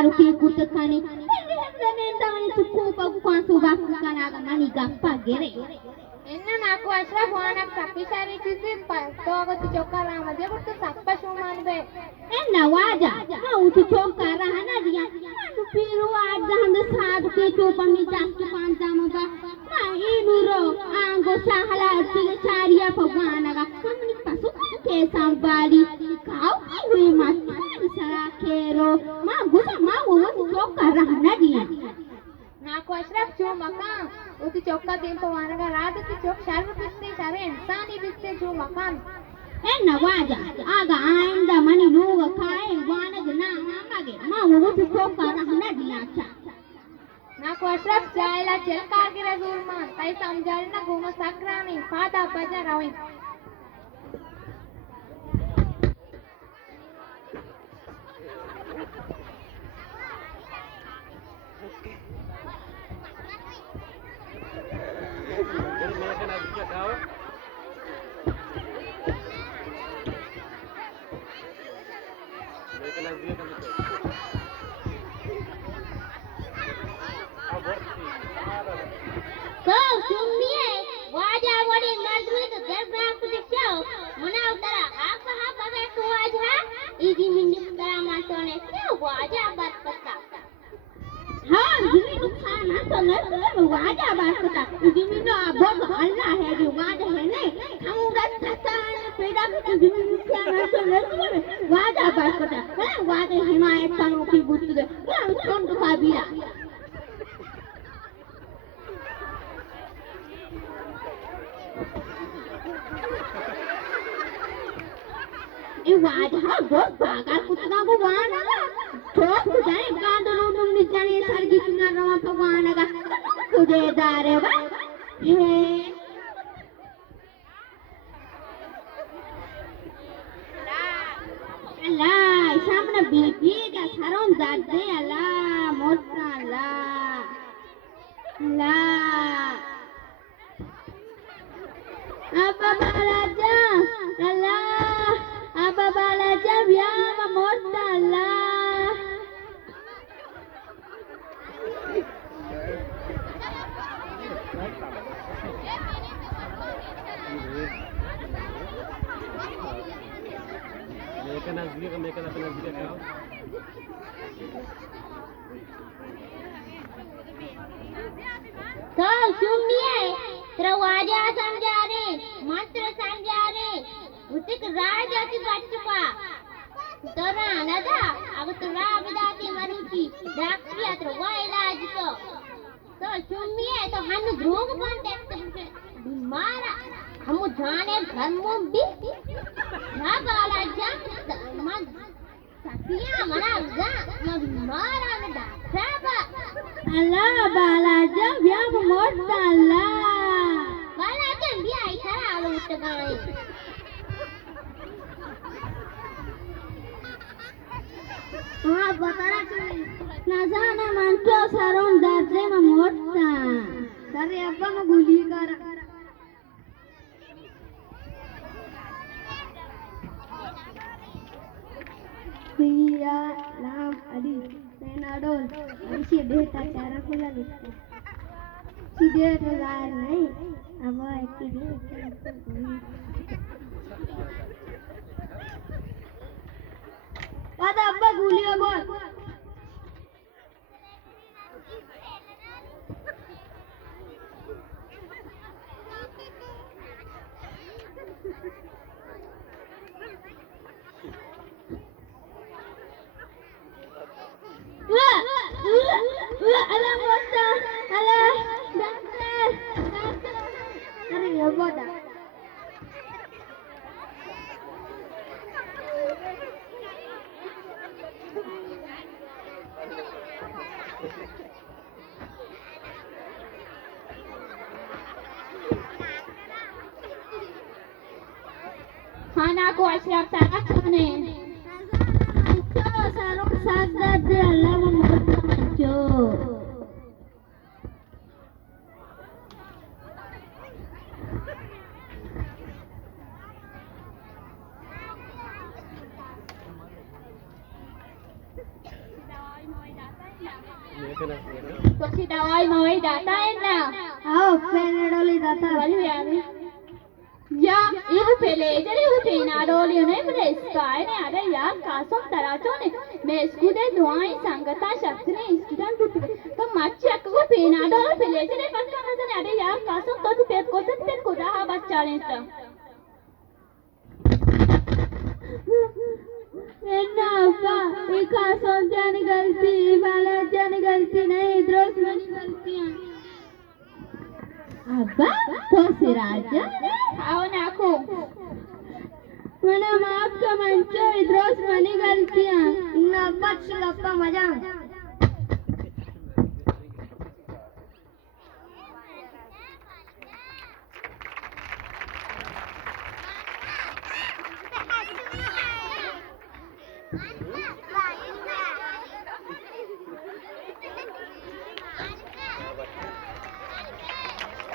saruki kutekani nendamani tukkupa kuansuba kanaga mani gappa gere එන්න నాకు అష్రఫ్ వానක් సఫిషారి చిసి తోగతి చొక్కారా మధ్య గుర్తు సప్ప షోమాన్ బే enna waja ma utu chokara hanadiya anu piru adda handa saruki chopami jastu panjama ba ma inuro ango sahala artiga chariya pagwanaga kamni pasu ke sambali kau hui matti sara kero ma gusa ma utu chokara hanadiya నాకు అష్రఫ్ చో మకాన్ ఉతి చొక్కా దింప వానగా రాదతి చొక్ షర్వ పిస్తే షరే ఇన్సాని పిస్తే చో మకాన్ enna waja aga ainda mani nuga kai wanaga na amage ma utu chokara hanadiya cha నాకు అష్రఫ్ చాయలా చెల్కాగిర జూర్మాన్ తై సంజాలిన గుమ సక్రాని ఫాదా బజా రవిన్ Kau sumie wajah wadi mandri ke gerbang kudisau menau tara apa betu wajah ini minyak tara masone kau wajah bat kata हाँ जिन्हें नुकसान ना करने तो वाजा बात करता जिन्हें ना बहुत अल्लाह है जो वाजा है नहीं हम उधर थसा है पेड़ा जिन्हें नुकसान ना करने तो वाजा बात करता है वाजा हिमायत पानों की बुद्ध है हम छोड़ दो काबिला ये वाजा बहुत बागा कुत्ता को वाना छोड़ जाए कांडों में निजाने सरगी किनार रवा भगवान का तुझे दारे बा हे अल्लाह सामने बीबी का सारों दादे अल्लाह मोटा अल्लाह apa balaja Allah apa balaja biar motta Allah mereka nak kau kau sumie terwaja samjare mantra samjare utik raja ki bachpa tora nada अब तो राबदाती मरुकी डॉक्टर या तो वो इलाज को तो चुम्मी है तो हम ध्रुव बन देखते बीमारा हम जाने घर में भी ना बाला जा मन सतिया मना जा मैं बीमारा में डॉक्टर अल्लाह बाला जा व्या मोट अल्लाह बाला जा भी आई था आलू उठगाए हाँ बताना चाहिए नजाना मंचो सारों दादरे में मोटा सारे अब्बा में गुली कर पिया नाम अली सेनाडोल ऐसी बेटा चारा खुला लिखता सीधे तो जाहिर नहीं अब एक ही Ada apa gulia bol? Alah moda, alah dokter. Hari ya boda. खाना को अशरफ साहब खाने मंचो सारों सागद अल्लाह मोटा मंचो પછી દવાઈ મવાઈ દાતા હે ના आओ पेनाडोल दाता વળી આવે યા એ પેલે જરી હું પેનાડોલ ને મને સ્કાય ને અરે યાર કાસમ તરાચો ને मैं स्कूले दुआई संगता शब्द ने स्टूडेंट तो मच्छी अक्को पेनाडोल पेले जरे पक्का मजने अरे यार कासम तो पेट को रहा बच्चा ने तो एन्ना अप्पा ये कासम जाने गलती बाला जाने गलती नहीं द्रोस मनी गलती अब्बा तो सिराज आओ नाखो मना माफ का मंचो इद्रोस मनी गलतियां इन्ना अब्बा चिलप्पा मजा